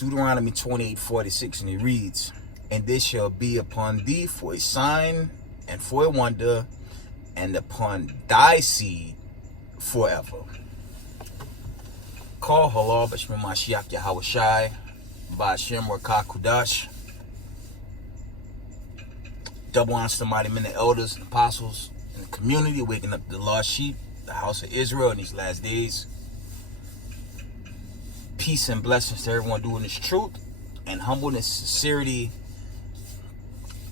Deuteronomy 28:46, and it reads, "And this shall be upon thee for a sign and for a wonder, and upon thy seed forever." Call halal b'shem Mashiach Yahweh Shai b'Hashem Rakah Kudash. Double honors to mighty men, the elders, and apostles in the community, waking up the lost sheep, the house of Israel in these last days. Peace and blessings to everyone doing this truth and humbleness, sincerity.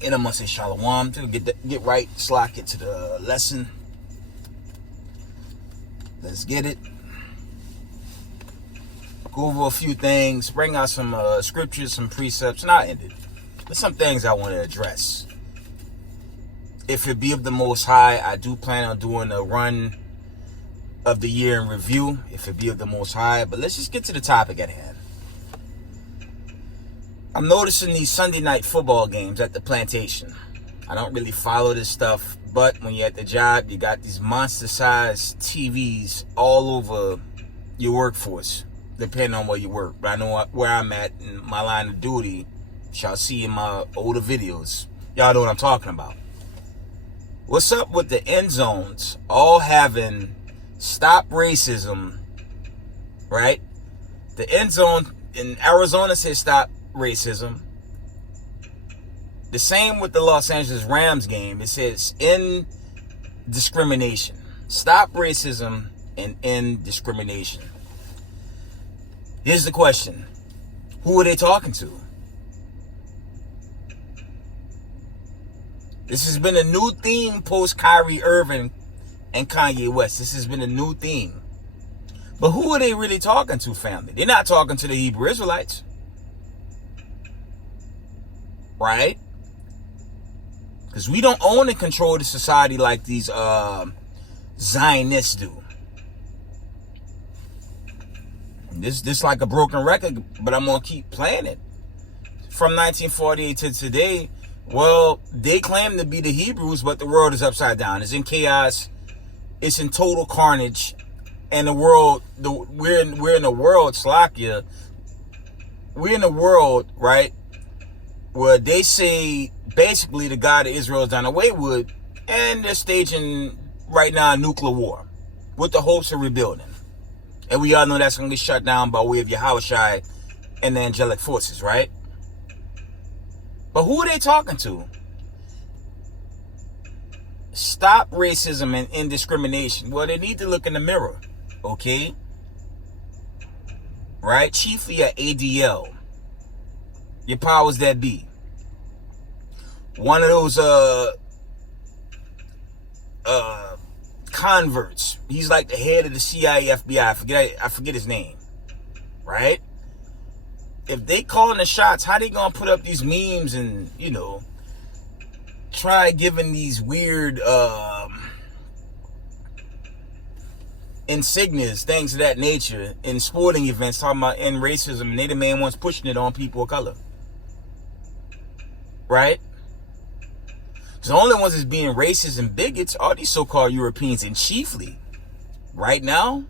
And I'm gonna say shalom to get right, slack it to the lesson. Let's get it. Go over a few things, bring out some scriptures, some precepts, and I'll end it. There's some things I want to address. If it be of the Most High, I do plan on doing a run of the year in review, if it be of the Most High. But let's just get to the topic at hand. I'm noticing these Sunday night football games at the plantation. I don't really follow this stuff, but when you're at the job, you got these monster-sized TVs all over your workforce, depending on where you work. But I know where I'm at in my line of duty, y'all see in my older videos. Y'all know what I'm talking about. What's up with the end zones all having "Stop Racism," right? The end zone in Arizona says "Stop Racism." The same with the Los Angeles Rams game. It says "End Discrimination." Stop racism and end discrimination. Here's the question. Who are they talking to? This has been a new theme post Kyrie Irving and Kanye West. This has been a new theme. But who are they really talking to, family? They're not talking to the Hebrew Israelites. Right? Because we don't own and control the society like these Zionists do. This like a broken record, but I'm going to keep playing it. From 1948 to today, well, they claim to be the Hebrews, but the world is upside down. It's in chaos. It's in total carnage. And the world, we're in a world, Slakia. We're in a world, right, where they say basically the God of Israel is done away with, and they're staging right now a nuclear war with the hopes of rebuilding. And we all know that's going to get shut down by way of Yahweh Shai and the angelic forces, right? But who are they talking to? Stop racism and indiscrimination. Well, they need to look in the mirror, okay? Right? Chiefly at ADL. Your powers that be. One of those converts. He's like the head of the CIA, FBI. I forget his name. Right? If they calling the shots, how they gonna put up these memes and, you know, try giving these weird insignias, things of that nature in sporting events, talking about end racism, and they the main ones pushing it on people of color. Right? So the only ones that's being racist and bigots are these so-called Europeans, and chiefly, right now,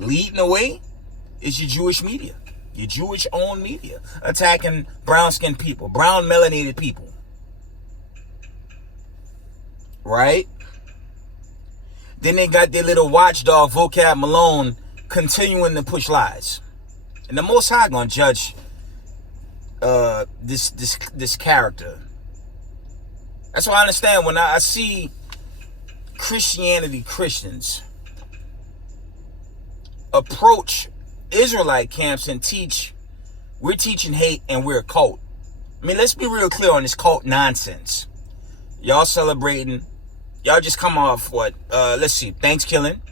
leading the way is your Jewish media. Your Jewish-owned media attacking brown-skinned people, brown-melanated people. Right? Then they got their little watchdog, Vocab Malone, continuing to push lies. And the Most High gonna judge this character. That's why I understand when I see Christians approach Israelite camps and teach, we're teaching hate and we're a cult. I mean, let's be real clear on this cult nonsense. Y'all celebrating, y'all just come off what, let's see, Thanksgiving.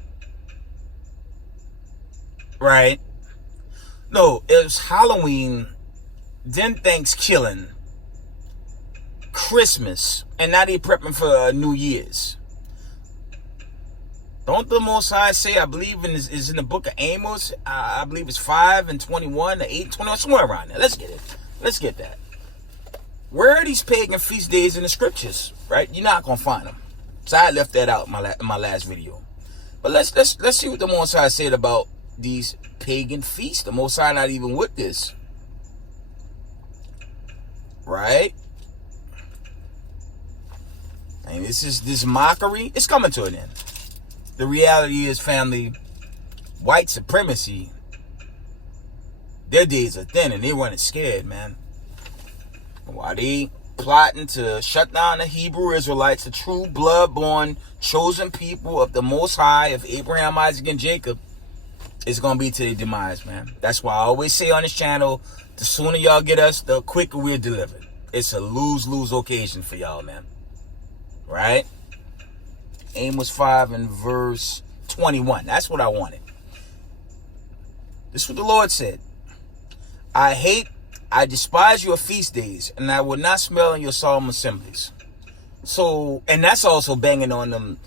Right? No, it was Halloween, then Thanksgiving, Christmas, and now they prepping for New Year's. Don't the Most High say, I believe is in the book of Amos, I believe it's 5:21 to 8:21, somewhere around there. Let's get it. Let's get that. Where are these pagan feast days in the scriptures? Right? You're not gonna find them. So I left that out in my last video. But let's see what the Most High said about these pagan feasts. The Most High not even with this. right? And this mockery, it's coming to an end. The reality is, family, white supremacy, their days are thin and they running scared, man. While they plotting to shut down the Hebrew Israelites, the true blood-born chosen people of the Most High, of Abraham, Isaac, and Jacob, it's going to be to their demise, man. That's why I always say on this channel, the sooner y'all get us, the quicker we're delivered. It's a lose-lose occasion for y'all, man. Right? Amos 5 and verse 21. That's what I wanted. This is what the Lord said. I despise your feast days, and I will not smell in your solemn assemblies. So, and that's also banging on them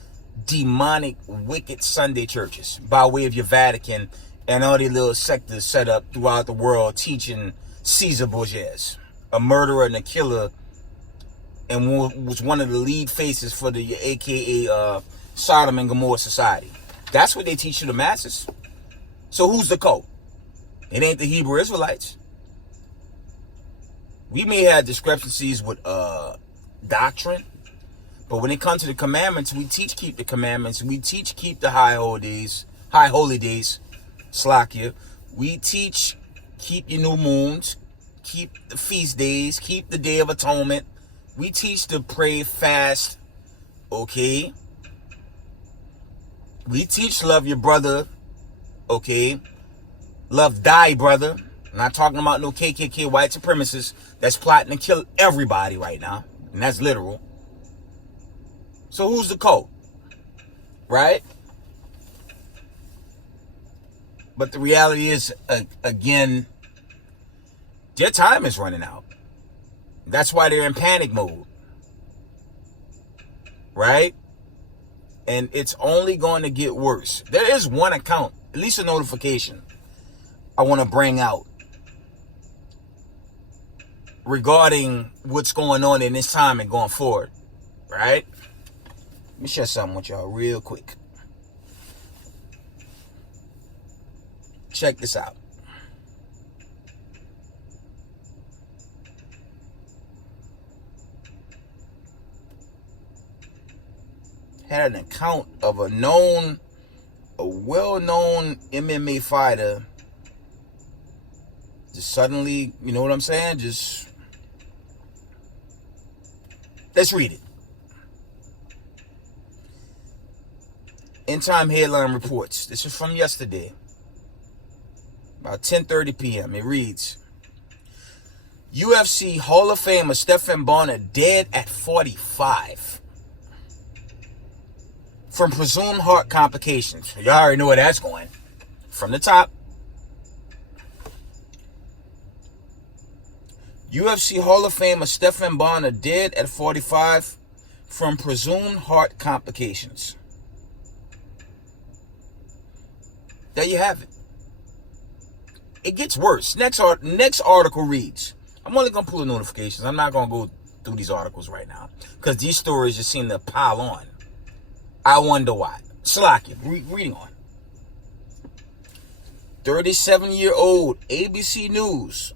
demonic, wicked Sunday churches by way of your Vatican and all the little sectors set up throughout the world teaching Caesar Borgia, a murderer and a killer, and was one of the lead faces for the AKA Sodom and Gomorrah society. That's what they teach to the masses. So who's the cult? It ain't the Hebrew Israelites. We may have discrepancies with doctrine, but when it comes to the commandments, we teach keep the commandments. We teach keep the high holy days, Slakia. We teach keep your new moons, keep the feast days, keep the Day of Atonement. We teach to pray, fast, okay? We teach love your brother, okay? Love thy brother. I'm not talking about no KKK white supremacists that's plotting to kill everybody right now. And that's literal. So who's the cult? Right? But the reality is, again, their time is running out. That's why they're in panic mode. Right? And it's only going to get worse. There is one account, at least a notification, I want to bring out regarding what's going on in this time and going forward. Right? Let me share something with y'all real quick. Check this out. Had an account of a well-known MMA fighter just suddenly, you know what I'm saying? Just, let's read it. End Time headline reports. This is from yesterday, about 10:30 p.m. It reads, UFC Hall of Famer Stephan Bonner dead at 45 from presumed heart complications. Y'all already know where that's going. From the top. UFC Hall of Famer Stephan Bonner dead at 45 from presumed heart complications. There you have it. It gets worse. Next article reads, I'm only going to pull the notifications. I'm not going to go through these articles right now because these stories just seem to pile on. I wonder why. Slack it. Reading on. 37-year-old ABC News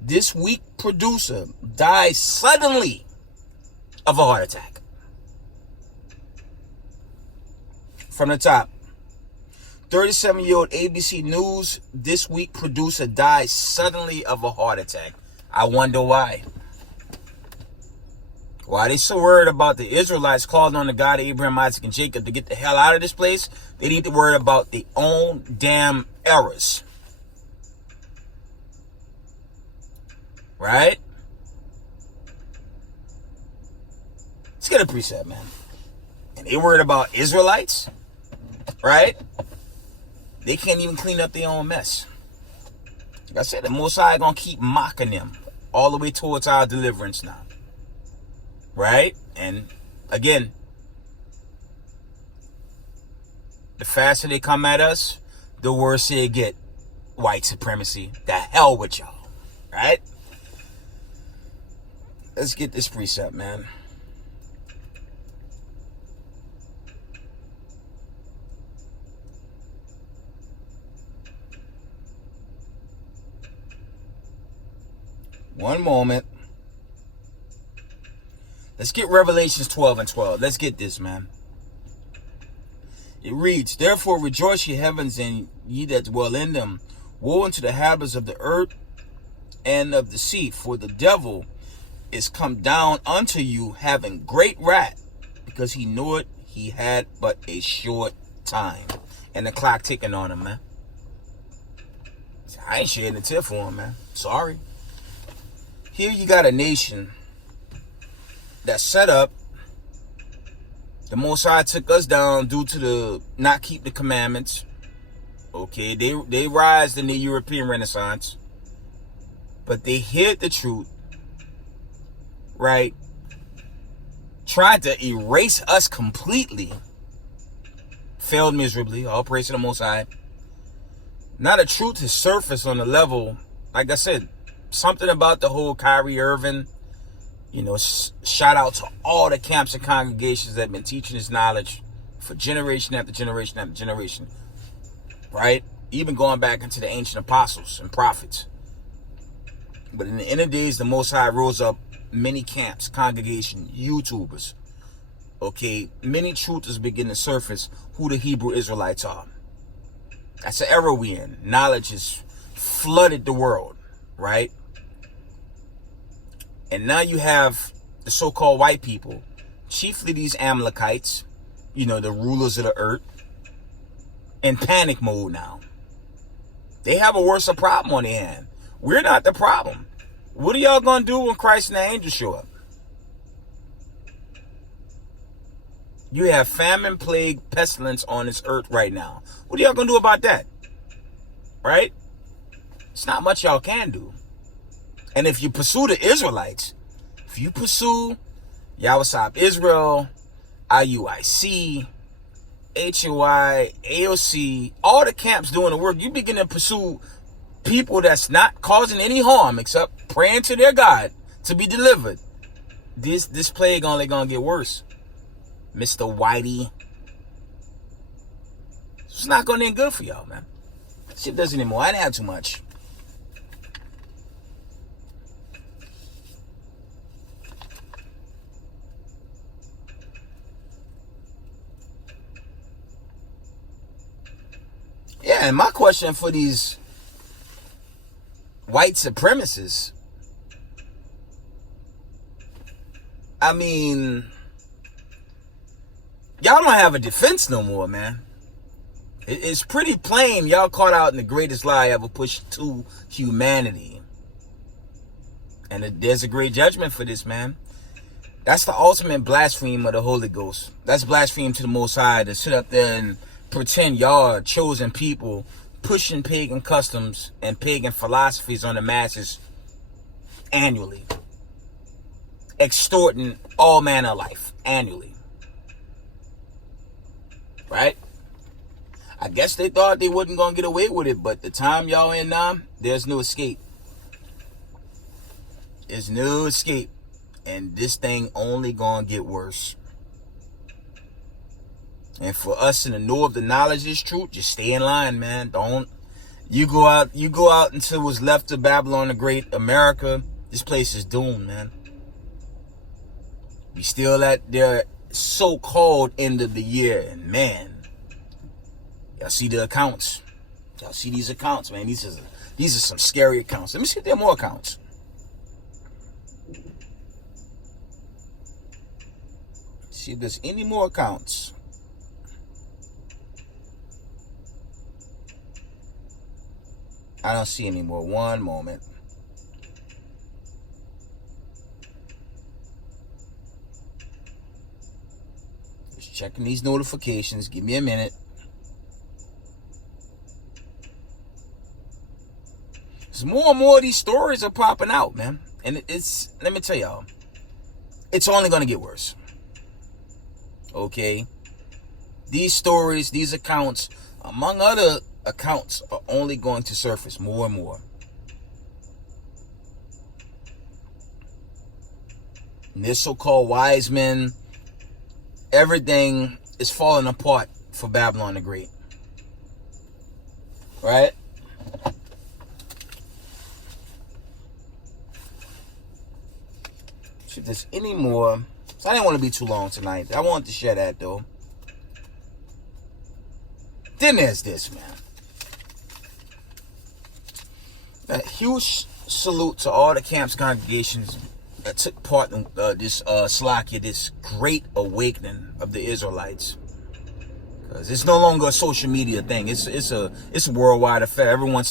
This Week producer dies suddenly of a heart attack. From the top. 37-year-old ABC News This Week producer dies suddenly of a heart attack. I wonder why. Why are they so worried about the Israelites calling on the God of Abraham, Isaac, and Jacob to get the hell out of this place? They need to worry about their own damn errors. Right? Let's get a precept, man. And they worried about Israelites? Right? They can't even clean up their own mess. Like I said, the Most High gonna keep mocking them all the way towards our deliverance now. Right? And again, the faster they come at us, the worse they get. White supremacy. The hell with y'all. Right? Let's get this precept, man. One moment. Let's get Revelations 12 and 12. Let's get this, man. It reads, therefore rejoice ye heavens, and ye that dwell in them. Woe unto the inhabitants of the earth and of the sea, for the devil is come down unto you, having great wrath, because he knew it, he had but a short time. And the clock ticking on him, man. I ain't shedding a tear for him, man. Sorry. Here you got a nation that's set up. The Most High took us down due to the not keep the commandments. Okay, they rise in the European Renaissance, but they hid the truth, right? Tried to erase us completely. Failed miserably. All praise to the Most High. Now the truth has surfaced on the level, like I said, something about the whole Kyrie Irving. You know, shout out to all the camps and congregations that have been teaching this knowledge for generation after generation after generation. Right? Even going back into the ancient apostles and prophets. But in the end of the days, the Most High rose up many camps, congregations, YouTubers. Okay? Many truthers begin to surface who the Hebrew Israelites are. That's the era we in. Knowledge has flooded the world. Right? And now you have the so-called white people, chiefly these Amalekites, you know, the rulers of the earth, in panic mode now. They have a worse problem on their hand. We're not the problem. What are y'all going to do when Christ and the angels show up? You have famine, plague, pestilence on this earth right now. What are y'all going to do about that? Right? It's not much y'all can do. And if you pursue the Israelites, if you pursue Yahweh Israel, IUIC, HOI, AOC, all the camps doing the work, you begin to pursue people that's not causing any harm except praying to their God to be delivered. This plague only gonna get worse, Mr. Whitey. It's not gonna end good for y'all, man. Shit doesn't anymore. I didn't have too much. Yeah, and my question for these white supremacists, I mean, y'all don't have a defense no more, man. It's pretty plain y'all caught out in the greatest lie ever pushed to humanity. And there's a great judgment for this, man. That's the ultimate blaspheme of the Holy Ghost. That's blaspheme to the Most High, to sit up there and pretend y'all are chosen people pushing pagan customs and pagan philosophies on the masses annually. Extorting all manner of life annually. Right? I guess they thought they wasn't going to get away with it, but the time y'all in now, there's no escape. There's no escape. And this thing only going to get worse. And for us in the know of the knowledge is truth, just stay in line, man. Don't you go out until what's left of Babylon the Great. America, this place is doomed, man. We still at their so-called end of the year, and man, y'all see the accounts. Y'all see these accounts, man. These are some scary accounts. Let me see if there are more accounts. See if there's any more accounts. I don't see any more. One moment. Just checking these notifications. Give me a minute. There's more and more of these stories are popping out, man. And it's, let me tell y'all, it's only going to get worse. Okay? These stories, these accounts, among other accounts, are only going to surface more and more. And this so-called wise men, everything is falling apart for Babylon the Great. Right? See if there's any more. So I didn't want to be too long tonight. I wanted to share that, though. Then there's this, man. A huge salute to all the camps congregations that took part in this Slakia, this great awakening of the Israelites. Because it's no longer a social media thing. It's a worldwide affair. Everyone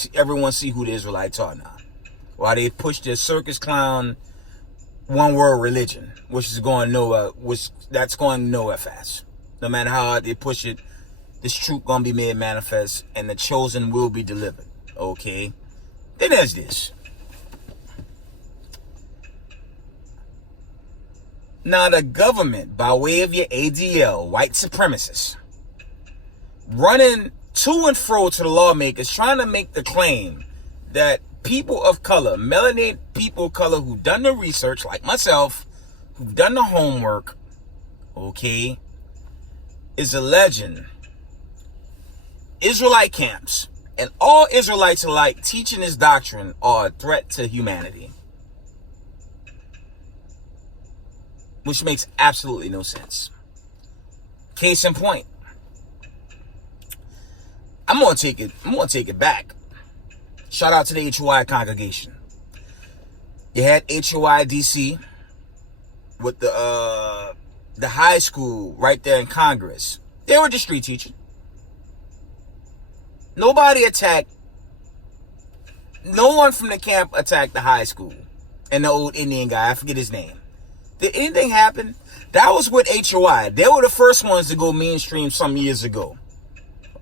see who the Israelites are now. While they push their circus clown one world religion, which is going nowhere, that's going nowhere fast. No matter how hard they push it, this truth gonna be made manifest, and the chosen will be delivered. Okay. Then there's this. Now the government, by way of your ADL, white supremacists, running to and fro to the lawmakers, trying to make the claim that people of color, melanated people of color who've done the research, like myself, who've done the homework, okay, is alleging Israelite camps and all Israelites alike teaching this doctrine are a threat to humanity. Which makes absolutely no sense. Case in point. I'm gonna take it back. Shout out to the HOI congregation. You had HOI DC with the high school right there in Congress. They were just street teaching. Nobody attacked. No one from the camp attacked the high school and the old Indian guy. I forget his name. Did anything happen? That was with HOI. They were the first ones to go mainstream some years ago.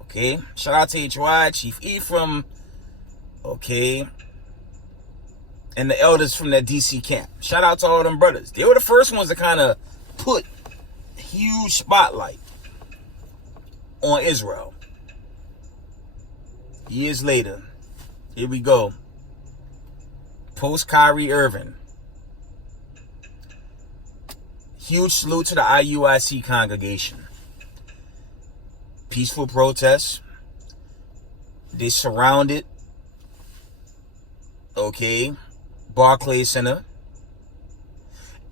Okay. Shout out to HOI, Chief Ephraim. Okay. And the elders from that DC camp. Shout out to all them brothers. They were the first ones to kind of put a huge spotlight on Israel. Years later, here we go. Post Kyrie Irving. Huge salute to the IUIC congregation. Peaceful protests. They surrounded, okay, Barclays Center.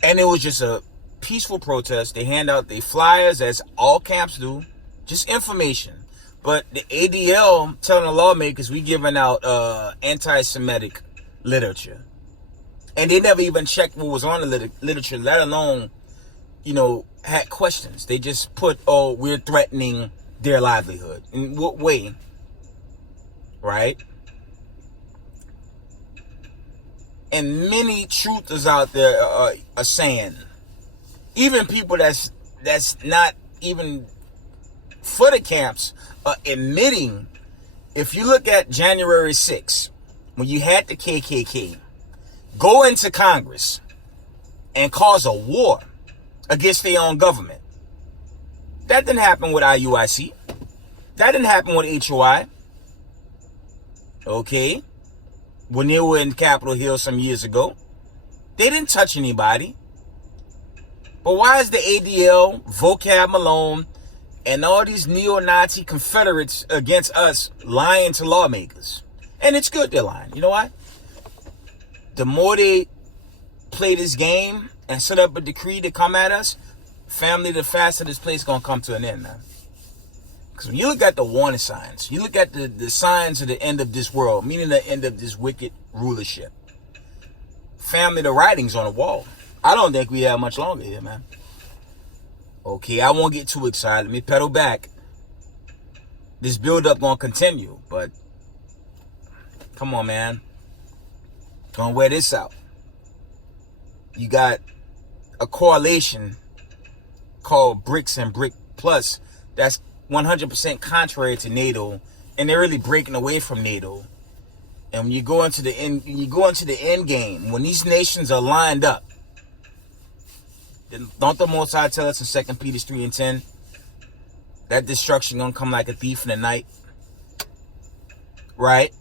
And it was just a peaceful protest. They hand out their flyers, as all camps do. Just information. But the ADL telling the lawmakers we giving out anti-Semitic literature. And they never even checked what was on the literature, let alone, had questions. They just put, we're threatening their livelihood. In what way? Right? And many truthers out there are saying, even people that's not even for the camps, are admitting, if you look at January 6th, when you had the KKK go into Congress and cause a war against their own government. That didn't happen with IUIC. That didn't happen with HOI. Okay. When they were in Capitol Hill some years ago, they didn't touch anybody. But why is the ADL, Vocab Malone, and all these neo-Nazi Confederates against us lying to lawmakers? And it's good they're lying. You know what? The more they play this game and set up a decree to come at us, family, the faster this place going to come to an end, man. Because when you look at the warning signs, you look at the signs of the end of this world, meaning the end of this wicked rulership. Family, the writing's on the wall. I don't think we have much longer here, man. Okay, I won't get too excited. Let me pedal back. This build-up gonna continue, but come on, man. Gonna wear this out. You got a coalition called BRICS and BRIC Plus that's 100% contrary to NATO, and they're really breaking away from NATO. And when you go into the end game, when these nations are lined up, don't the Most High tell us in 2 Peter 3:10 that destruction gonna come like a thief in the night? Right?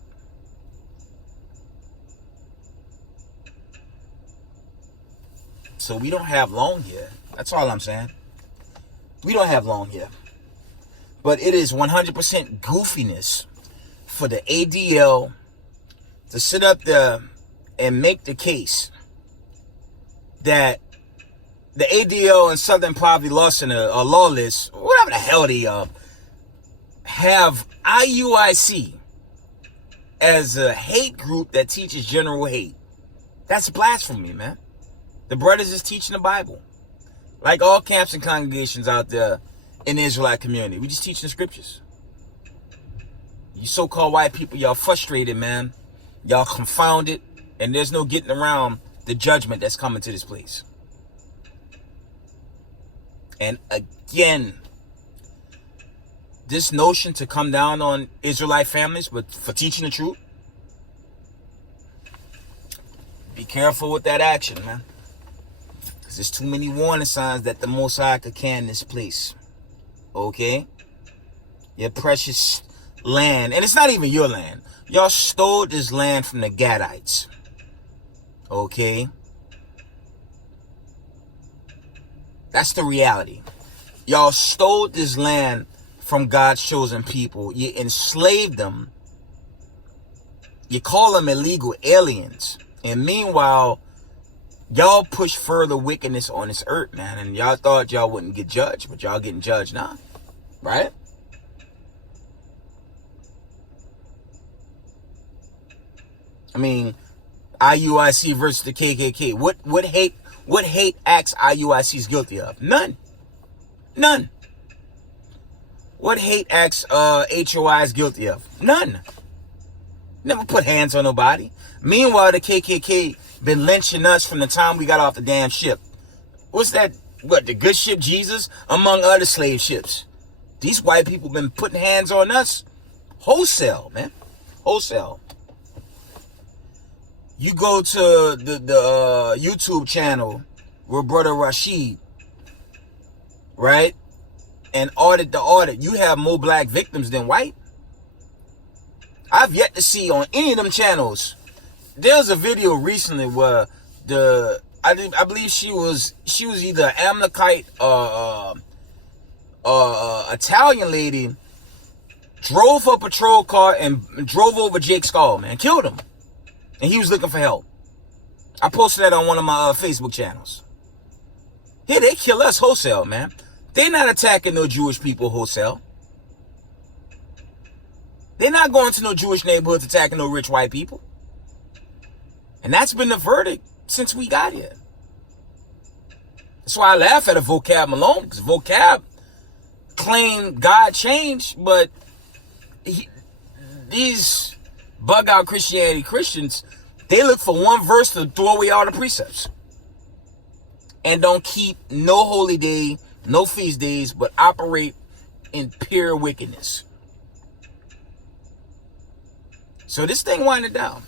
So we don't have long here. That's all I'm saying. We don't have long here. But it is 100% goofiness for the ADL to sit up there and make the case that the ADL and Southern Poverty Law Center, or Lawless, whatever the hell they are, have IUIC as a hate group that teaches general hate. That's blasphemy, man. The brothers is teaching the Bible. Like all camps and congregations out there in the Israelite community. We just teaching the scriptures. You so-called white people, y'all frustrated, man. Y'all confounded. And there's no getting around the judgment that's coming to this place. And again, this notion to come down on Israelite families for teaching the truth, be careful with that action, man. Because there's too many warning signs that the Most High could can this place. Okay? Your precious land. And it's not even your land. Y'all stole this land from the Gadites. Okay? That's the reality. Y'all stole this land from God's chosen people. You enslaved them. You call them illegal aliens. And meanwhile, y'all push further wickedness on this earth, man. And y'all thought y'all wouldn't get judged, but y'all getting judged now. Right? I mean, IUIC versus the KKK. What hate acts IUIC is guilty of? None. What hate acts HOI is guilty of? None. Never put hands on nobody. Meanwhile, the KKK been lynching us from the time we got off the damn ship. What's that? What, the good ship Jesus? Among other slave ships. These white people been putting hands on us wholesale, man. Wholesale. You go to the YouTube channel with Brother Rashid, right? And audit the audit. You have more black victims than white. I've yet to see on any of them channels. There was a video recently where I believe she was either Amalekite or Italian lady drove her patrol car and drove over Jake Skull, man, killed him, and he was looking for help. I posted that on one of my Facebook channels. Here they kill us wholesale, man. They're not attacking no Jewish people wholesale. They're not going to no Jewish neighborhoods attacking no rich white people. And that's been the verdict since we got here. That's why I laugh at a Vocab Malone, because Vocab claimed God changed, but these bug out Christianity Christians, they look for one verse to throw away all the precepts. And don't keep no holy day, no feast days, but operate in pure wickedness. So this thing winding down.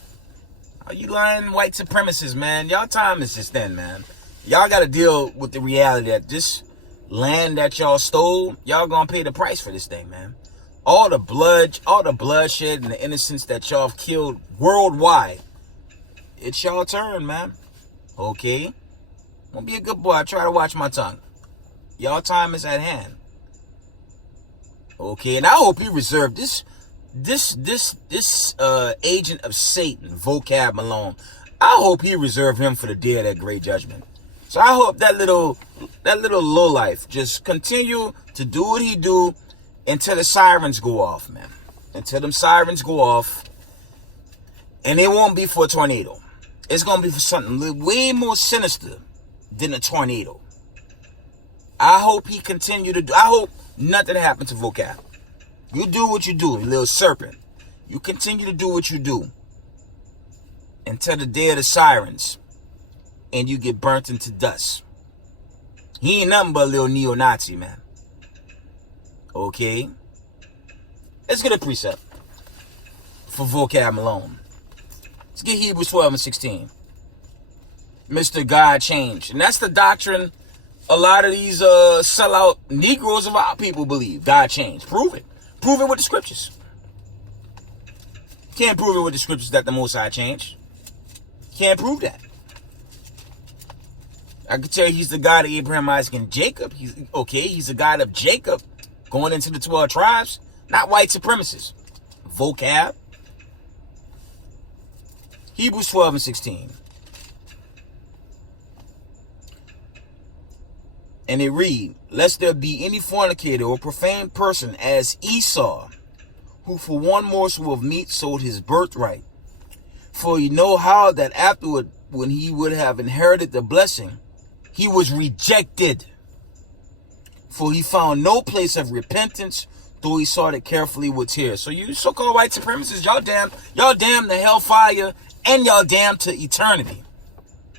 Are you lying white supremacists, man? Y'all time is just then, man. Y'all got to deal with the reality that this land that y'all stole, y'all gonna pay the price for this thing, man. All the bloodshed and the innocents that y'all have killed worldwide, it's y'all turn, man. Okay? I'm gonna be a good boy. I try to watch my tongue. Y'all time is at hand. Okay, and I hope you reserve this agent of Satan, Vocab Malone. I hope he reserved him for the day of that great judgment. So I hope that little lowlife just continue to do what he do until the sirens go off, man. Until them sirens go off, and it won't be for a tornado. It's gonna be for something way more sinister than a tornado. I hope he continue to do. I hope nothing happens to Vocab. You do what you do, you little serpent. You continue to do what you do until the day of the sirens and you get burnt into dust. He ain't nothing but a little neo-Nazi, man. Okay? Let's get a precept for Vocab Malone. Let's get Hebrews 12 and 16. Mr. God changed. And that's the doctrine a lot of these sellout Negroes of our people believe. God changed. Prove it. Prove it with the scriptures. Can't prove it with the scriptures that the Most High changed. Can't prove that. I could tell you he's the God of Abraham, Isaac, and Jacob. He's the God of Jacob going into the 12 tribes. Not white supremacists. Vocab. Hebrews 12 and 16. And it read, lest there be any fornicator or profane person as Esau, who for one morsel of meat sold his birthright. For you know how that afterward, when he would have inherited the blessing, he was rejected. For he found no place of repentance, though he sought it carefully with tears. So you so-called white supremacists, y'all damn the hellfire, and y'all damn to eternity.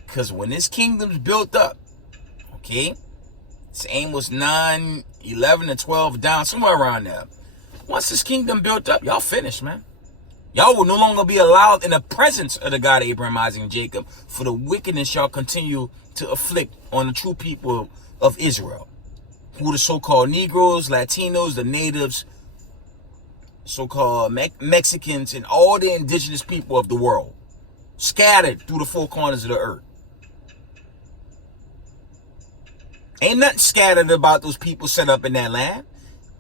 Because when this kingdom's built up, okay, its aim was 9, 11, and 12 down, somewhere around there. Once this kingdom built up, y'all finished, man. Y'all will no longer be allowed in the presence of the God of Abraham, Isaac, and Jacob for the wickedness y'all continue to afflict on the true people of Israel, who are the so-called Negroes, Latinos, the natives, so-called Mexicans, and all the indigenous people of the world, scattered through the four corners of the earth. Ain't nothing scattered about those people set up in that land.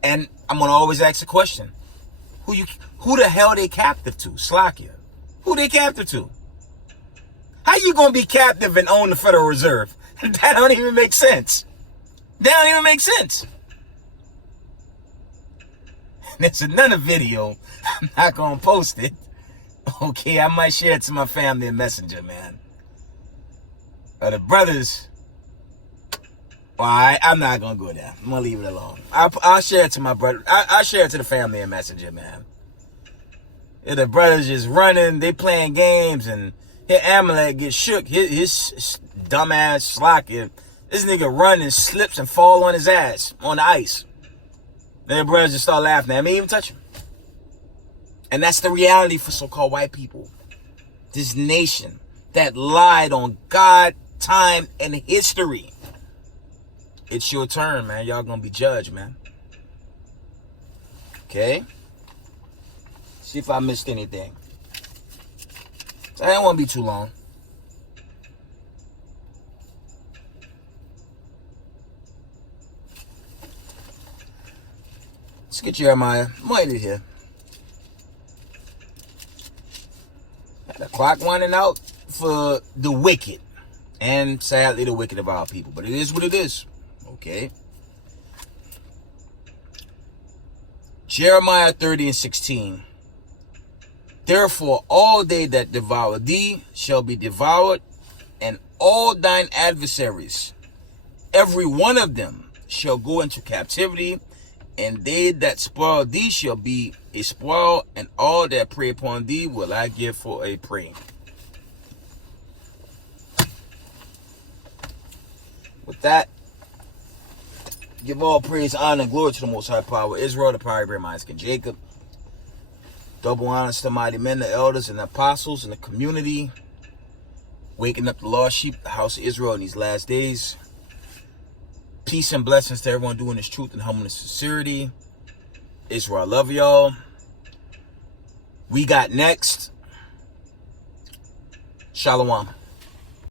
And I'm going to always ask the question, who the hell they captive to? Slakia. Who they captive to? How you going to be captive and own the Federal Reserve? That don't even make sense. That don't even make sense. There's another video. I'm not going to post it. Okay, I might share it to my family and Messenger, man. The brothers... Well, I'm not going to go there. I'm going to leave it alone. I'll share it to my brother. I'll share it to the family and Messenger, man. If the brothers just running, they playing games, and his Amalek gets shook. His dumbass slack. This nigga run and slips and fall on his ass on the ice. Then the brothers just start laughing at me, even touch him. And that's the reality for so-called white people. This nation that lied on God, time, and history. It's your turn, man. Y'all gonna be judged, man. Okay? See if I missed anything. I don't want to be too long. Let's get Jeremiah. I'm waiting here. Got the clock running out for the wicked. And sadly, the wicked of our people. But it is what it is. Okay. Jeremiah 30:16. Therefore, all they that devour thee shall be devoured, and all thine adversaries, every one of them, shall go into captivity, and they that spoil thee shall be a spoil, and all that prey upon thee will I give for a prey. With that, give all praise, honor, and glory to the Most High Power, Israel, the power of Abraham, Isaac, and Jacob. Double honor to the mighty men, the elders, and the apostles, and the community. Waking up the lost sheep, the house of Israel in these last days. Peace and blessings to everyone doing this truth and humbleness and sincerity. Israel, I love y'all. We got next. Shalom.